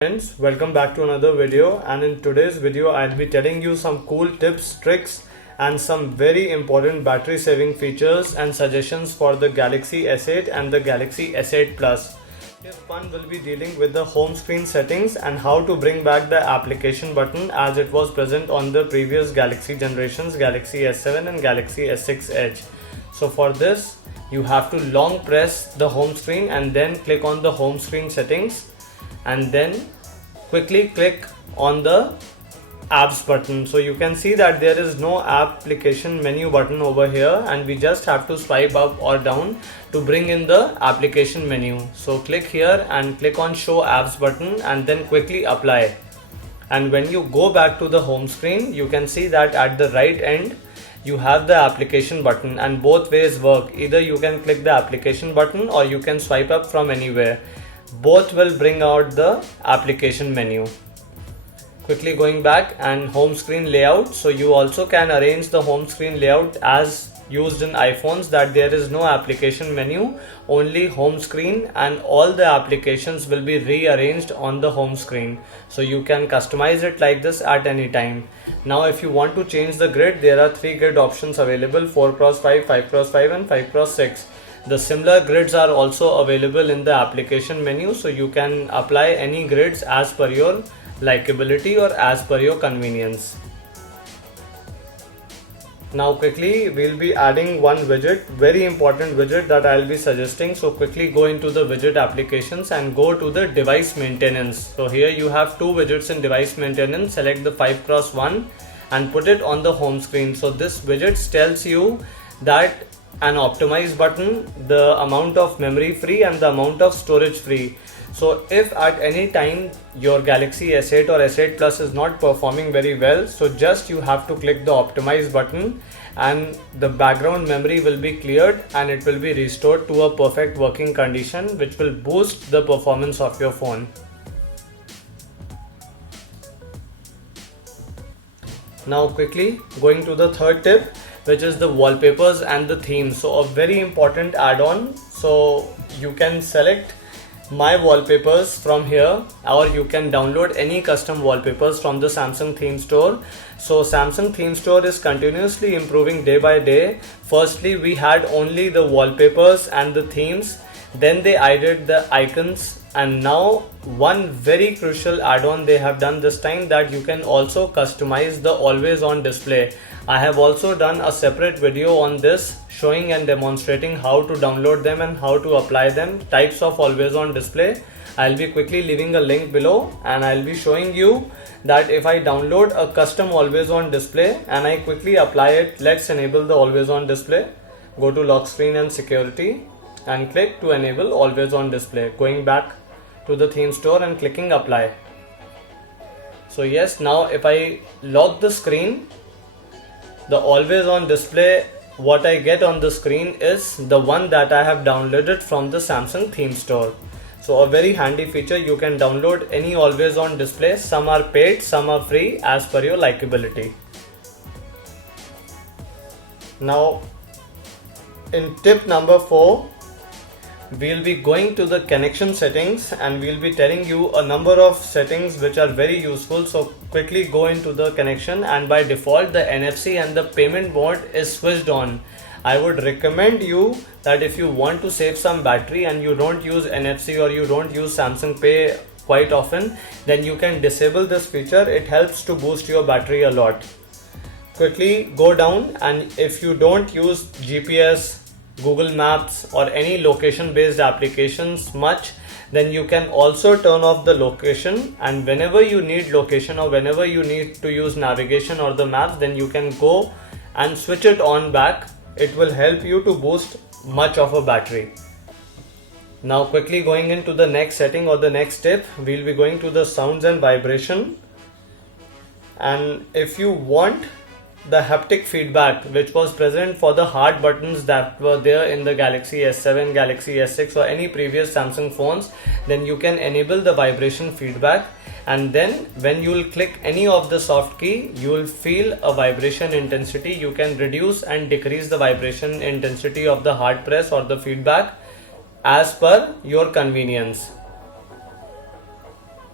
Friends, welcome back to another video, and in today's video I'll be telling you some cool tips, tricks and some very important battery saving features and suggestions for the Galaxy S8 and the Galaxy S8 Plus. This one will be dealing with the home screen settings and how to bring back the application button as it was present on the previous Galaxy generations, Galaxy S7 and Galaxy S6 Edge. So for this you have to long press the home screen and then click on the home screen settings and then quickly click on the apps button. So you can see that there is no application menu button over here and we just have to swipe up or down to bring in the application menu. So click here and click on show apps button and then quickly apply. And when you go back to the home screen, you can see that at the right end you have the application button, and both ways work. Either you can click the application button or you can swipe up from anywhere. Both will bring out the application menu. Quickly going back and home screen layout. So you also can arrange the home screen layout as used in iPhones, that there is no application menu, only home screen, and all the applications will be rearranged on the home screen. So you can customize it like this at any time. Now if you want to change the grid, there are 3 grid options available: 4x5, 5x5 and 5x6. The similar grids are also available in the application menu, so you can apply any grids as per your likability or as per your convenience. Now quickly we'll be adding one widget, very important widget that I'll be suggesting. So quickly go into the widget applications and go to the device maintenance. So here you have 2 widgets in device maintenance. Select the 5x1 and put it on the home screen. So this widget tells you that an optimize button, the amount of memory free and the amount of storage free. So if at any time your Galaxy S8 or S8 Plus is not performing very well, so just you have to click the optimize button and the background memory will be cleared and it will be restored to a perfect working condition, which will boost the performance of your phone. Now quickly going to the third tip, which is the wallpapers and the themes. So a very important add-on. So you can select my wallpapers from here, or you can download any custom wallpapers from the Samsung theme store. So Samsung theme store is continuously improving day by day. Firstly, we had only the wallpapers and the themes, then they added the icons, and now one very crucial add-on they have done this time, that you can also customize the always on display. I have also done a separate video on this, showing and demonstrating how to download them and how to apply them, types of always on display. I'll be quickly leaving a link below and I'll be showing you that if I download a custom always on display and I quickly apply it. Let's enable the always on display. Go to lock screen and security and click to enable always on display. Going back to the theme store and clicking apply. So yes, now if I lock the screen, the always on display, what I get on the screen is the one that I have downloaded from the Samsung theme store. So a very handy feature. You can download any always on display. Some are paid, some are free as per your likability. Now in tip number 4, we'll be going to the connection settings and we'll be telling you a number of settings which are very useful. So quickly go into the connection, and by default the NFC and the payment mode is switched on. I would recommend you that if you want to save some battery and you don't use NFC or you don't use Samsung Pay quite often, then you can disable this feature. It helps to boost your battery a lot. Quickly go down, and if you don't use GPS, Google Maps or any location based applications much, then you can also turn off the location, and whenever you need location or whenever you need to use navigation or the maps, then you can go and switch it on back. It will help you to boost much of a battery. Now quickly going into the next setting or the next tip, we'll be going to the sounds and vibration. And if you want the haptic feedback which was present for the hard buttons that were there in the Galaxy S7, Galaxy S6 or any previous Samsung phones, then you can enable the vibration feedback, and then when you will click any of the soft key, you will feel a vibration intensity. You can reduce and decrease the vibration intensity of the hard press or the feedback as per your convenience.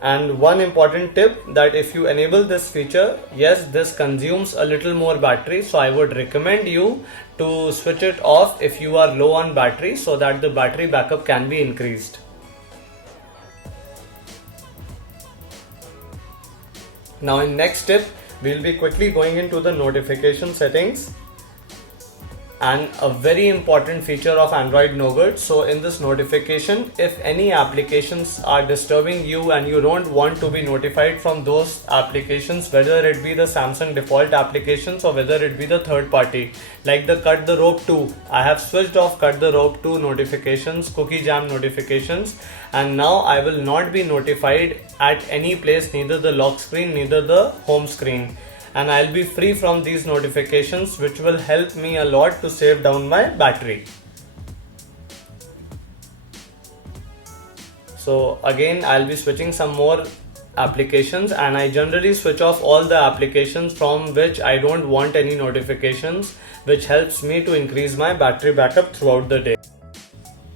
And one important tip, that if you enable this feature, yes, this consumes a little more battery, so I would recommend you to switch it off if you are low on battery, so that the battery backup can be increased. Now in next tip, we'll be quickly going into the notification settings, and a very important feature of Android Nougat. So in this notification, if any applications are disturbing you and you don't want to be notified from those applications, whether it be the Samsung default applications or whether it be the third party, like the Cut the Rope 2, I have switched off Cut the Rope 2 notifications, cookie jam notifications, and now I will not be notified at any place, neither the lock screen, neither the home screen. And I'll be free from these notifications, which will help me a lot to save down my battery. So again, I'll be switching some more applications, and I generally switch off all the applications from which I don't want any notifications, which helps me to increase my battery backup throughout the day.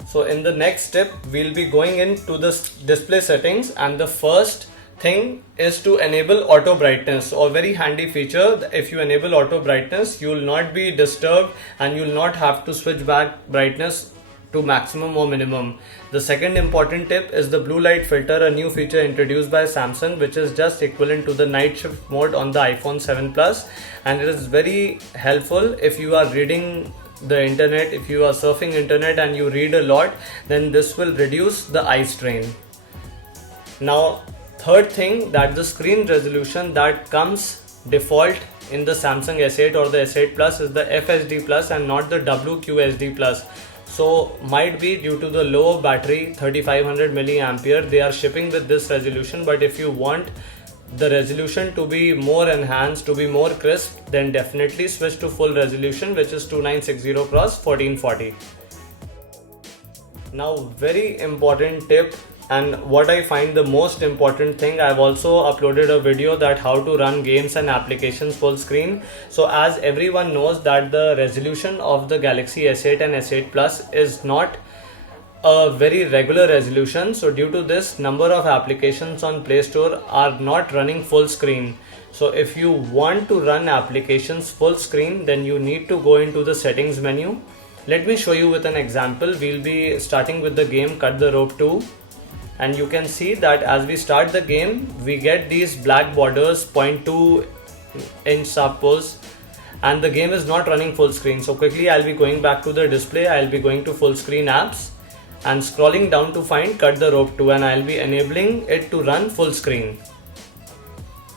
So in the next step, we'll be going into the display settings, and the first thing is to enable auto brightness. So a very handy feature, if you enable auto brightness, you will not be disturbed and you will not have to switch back brightness to maximum or minimum. The second important tip is the blue light filter, a new feature introduced by Samsung, which is just equivalent to the night shift mode on the iPhone 7 Plus, and it is very helpful if you are reading the internet, if you are surfing internet and you read a lot, then this will reduce the eye strain. Now third thing, that the screen resolution that comes default in the Samsung S8 or the S8 Plus is the FHD Plus and not the WQHD Plus. So might be due to the low battery 3500 milliampere, they are shipping with this resolution, but if you want the resolution to be more enhanced, to be more crisp, then definitely switch to full resolution, which is 2960 x 1440. Now very important tip, and what I find the most important thing, I've also uploaded a video that how to run games and applications full screen. So as everyone knows that the resolution of the Galaxy S8 and S8 Plus is not a very regular resolution. So due to this, number of applications on Play Store are not running full screen. So if you want to run applications full screen, then you need to go into the settings menu. Let me show you with an example. We'll be starting with the game Cut the Rope 2. And you can see that as we start the game, we get these black borders, 0.2 inch suppose, and the game is not running full screen. So quickly I'll be going back to the display, I'll be going to full screen apps and scrolling down to find Cut the Rope 2, and I'll be enabling it to run full screen.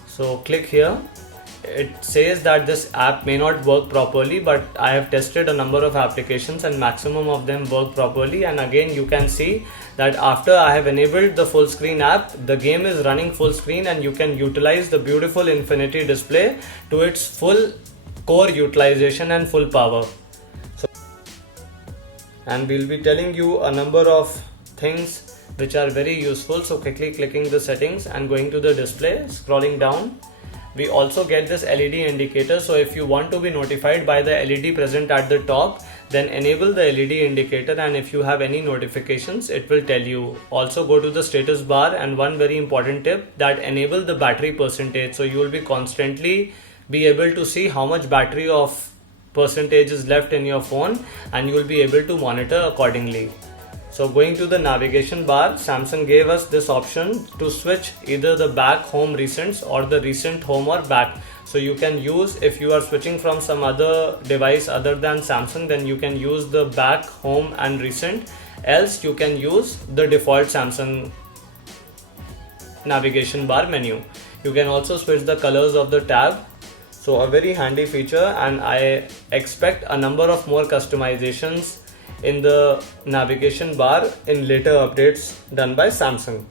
So click here. It says that this app may not work properly, but I have tested a number of applications and maximum of them work properly. And again you can see that after I have enabled the full screen app, the game is running full screen and you can utilize the beautiful infinity display to its full core utilization and full power. And we'll be telling you a number of things which are very useful. So quickly clicking the settings and going to the display, scrolling down, we also get this LED indicator. So if you want to be notified by the LED present at the top, then enable the LED indicator, and if you have any notifications, it will tell you. Also go to the status bar, and one very important tip, that enable the battery percentage. So you will be constantly be able to see how much battery of percentage is left in your phone, and you will be able to monitor accordingly. So going to the navigation bar, Samsung gave us this option to switch either the back, home, recents, or the recent, home, or back. So you can use, if you are switching from some other device other than Samsung, then you can use the back, home, and recent. Else you can use the default Samsung navigation bar menu. You can also switch the colors of the tab. So a very handy feature, and I expect a number of more customizations in the navigation bar in later updates done by Samsung.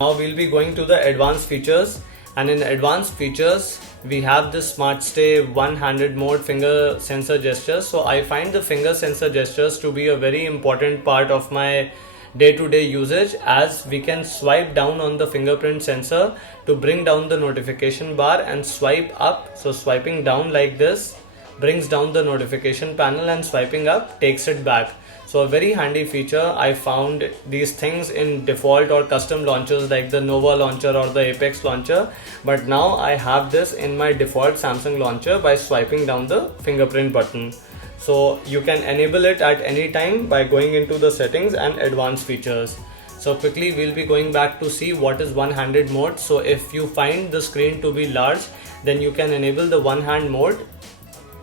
Now we'll be going to the advanced features, and in advanced features we have the Smart Stay one-handed mode finger sensor gestures. So I find the finger sensor gestures to be a very important part of my day-to-day usage, as we can swipe down on the fingerprint sensor to bring down the notification bar and swipe up. So swiping down like this brings down the notification panel, and swiping up takes it back. So a very handy feature. I found these things in default or custom launchers like the Nova launcher or the Apex launcher, but now I have this in my default Samsung launcher by swiping down the fingerprint button. So you can enable it at any time by going into the settings and advanced features. So quickly we'll be going back to see what is one-handed mode. So if you find the screen to be large, then you can enable the one-hand mode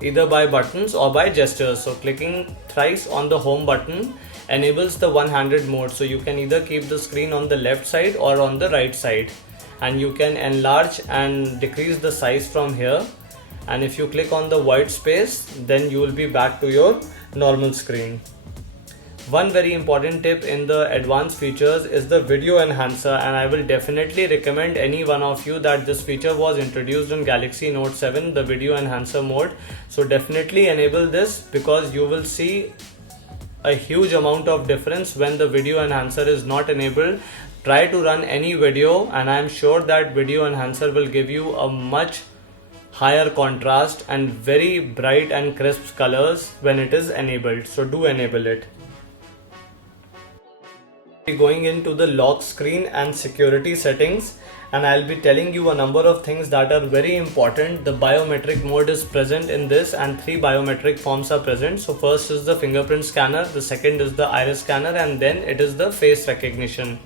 either by buttons or by gestures. So clicking thrice on the home button enables the one-handed mode. So you can either keep the screen on the left side or on the right side, and you can enlarge and decrease the size from here. And if you click on the white space, then you will be back to your normal screen. One very important tip in the advanced features is the video enhancer, and I will definitely recommend any one of you that this feature was introduced in Galaxy Note 7, the video enhancer mode. So definitely enable this, because you will see a huge amount of difference when the video enhancer is not enabled. Try to run any video and I am sure that video enhancer will give you a much higher contrast and very bright and crisp colors when it is enabled. So do enable it. Going into the lock screen and security settings, and I'll be telling you a number of things that are very important. The biometric mode is present in this, and 3 biometric forms are present. So first is the fingerprint scanner, the second is the iris scanner, and then it is the face recognition.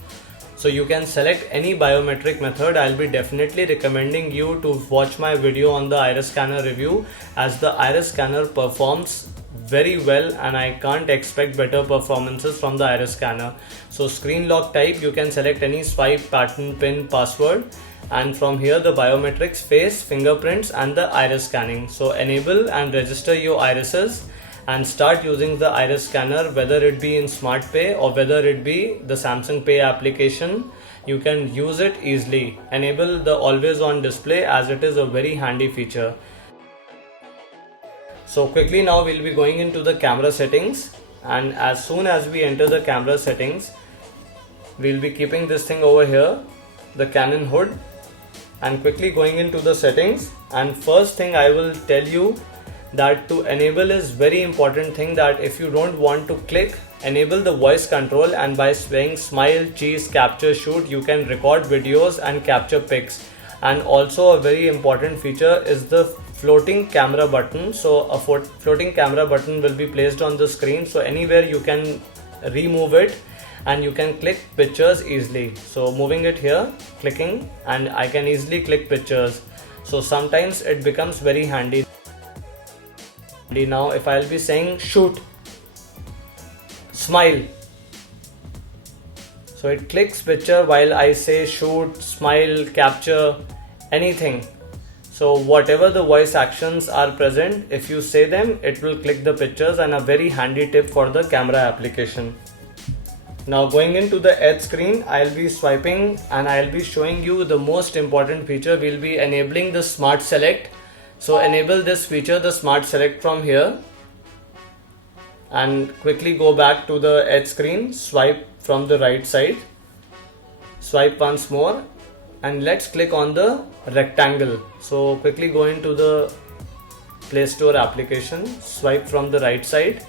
So you can select any biometric method. I'll be definitely recommending you to watch my video on the iris scanner review, as the iris scanner performs very well and I can't expect better performances from the iris scanner. So screen lock type, you can select any swipe, pattern, pin, password, and from here the biometrics, face, fingerprints and the iris scanning. So enable and register your irises and start using the iris scanner, whether it be in Smart Pay or whether it be the Samsung Pay application. You can use it easily. Enable the always on display, as it is a very handy feature. So quickly now we'll be going into the camera settings, and as soon as we enter the camera settings, we'll be keeping this thing over here, the Canon hood, and quickly going into the settings. And first thing I will tell you that to enable is very important thing, that if you don't want to click, enable the voice control, and by saying smile, cheese, capture, shoot, you can record videos and capture pics. And also a very important feature is the floating camera button. So a floating camera button will be placed on the screen, so anywhere you can remove it and you can click pictures easily. So moving it here, clicking, and I can easily click pictures. So sometimes it becomes very handy. Now if I'll be saying shoot, smile, so it clicks picture while I say shoot, smile, capture, anything. So whatever the voice actions are present, if you say them, it will click the pictures, and a very handy tip for the camera application. Now going into the edge screen, I'll be swiping and I'll be showing you the most important feature. We'll be enabling the Smart Select. So enable this feature, the Smart Select, from here, and quickly go back to the edge screen, swipe from the right side, swipe once more, and let's click on the rectangle. So quickly go into the Play Store application, swipe from the right side,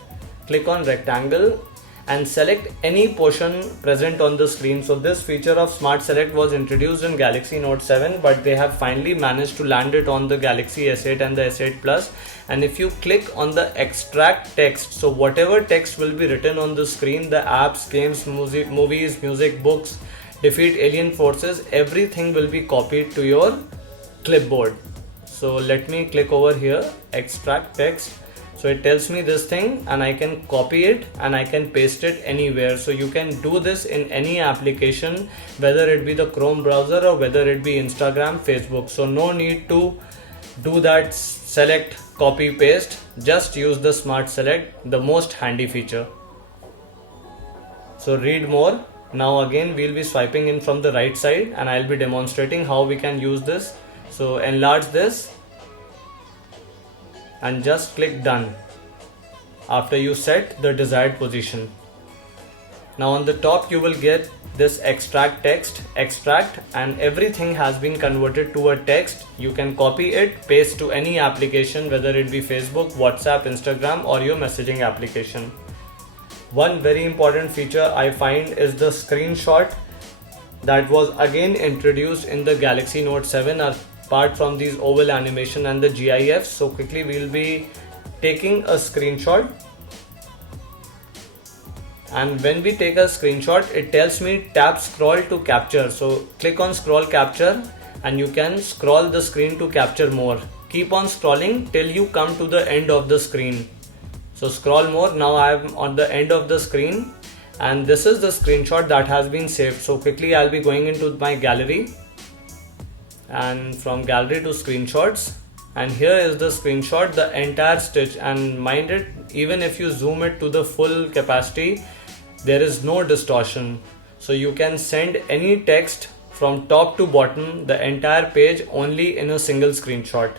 click on rectangle and select any portion present on the screen. So this feature of Smart Select was introduced in Galaxy Note 7, but they have finally managed to land it on the Galaxy S8 and the S8 Plus. And if you click on the extract text, so whatever text will be written on the screen, the apps, games, movies, music, books, defeat alien forces, everything will be copied to your clipboard. So let me click over here, extract text. So it tells me this thing, and I can copy it and I can paste it anywhere. So you can do this in any application, whether it be the Chrome browser or whether it be Instagram, Facebook. So no need to do that select, copy, paste. Just use the Smart Select, the most handy feature. So read more. Now again we'll be swiping in from the right side and I'll be demonstrating how we can use this. So enlarge this and just click done after you set the desired position. Now on the top you will get this extract text, extract, and everything has been converted to a text. You can copy it, paste to any application, whether it be Facebook, WhatsApp, Instagram or your messaging application. One very important feature I find is the screenshot that was again introduced in the Galaxy Note 7 apart from these oval animation and the GIFs. So quickly we'll be taking a screenshot, and when we take a screenshot it tells me tap scroll to capture. So click on scroll capture and you can scroll the screen to capture more. Keep on scrolling till you come to the end of the screen. So scroll more. Now I am on the end of the screen and this is the screenshot that has been saved. So quickly I'll be going into my gallery and from gallery to screenshots, and here is the screenshot, the entire stitch. And mind it, even if you zoom it to the full capacity, there is no distortion. So you can send any text from top to bottom, the entire page, only in a single screenshot.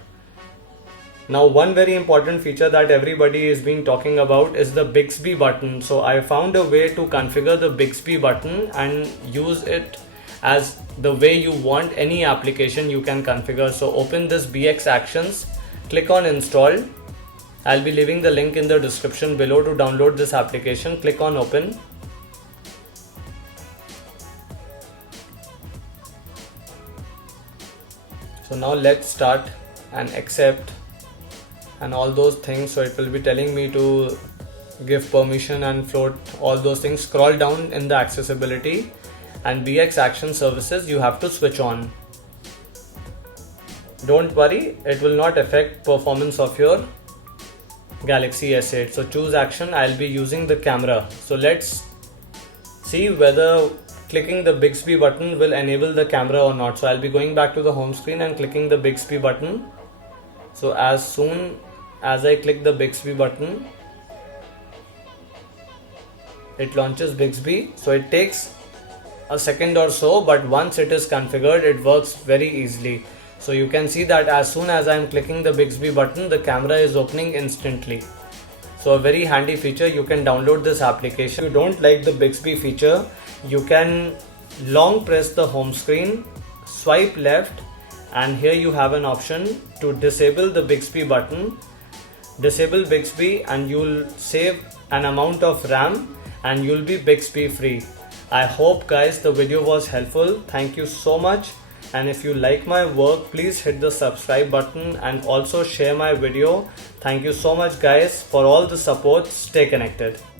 Now one very important feature that everybody has been talking about is the Bigsby button. So I found a way to configure the Bigsby button and use it as the way you want. Any application you can configure. So open this BX Actions, click on install. I'll be leaving the link in the description below to download this application. Click on open. So now let's start and accept and all those things. So it will be telling me to give permission and float all those things. Scroll down in the accessibility and BX Action services you have to switch on. Don't worry, it will not affect performance of your Galaxy S8. So choose action. I'll be using the camera. So let's see whether clicking the Bigsby button will enable the camera or not. So I'll be going back to the home screen and clicking the Bigsby button. So as soon as I click the Bigsby button, it launches Bigsby. So it takes a second or so, but once it is configured, it works very easily. So you can see that as soon as I am clicking the Bigsby button, the camera is opening instantly. So a very handy feature. You can download this application. If you don't like the Bigsby feature, you can long press the home screen, swipe left, and here you have an option to disable the Bigsby button. Disable Bigsby and you'll save an amount of RAM and you'll be Bigsby free. I hope guys the video was helpful. Thank you so much, and if you like my work, please hit the subscribe button and also share my video. Thank you so much guys for all the support. Stay connected.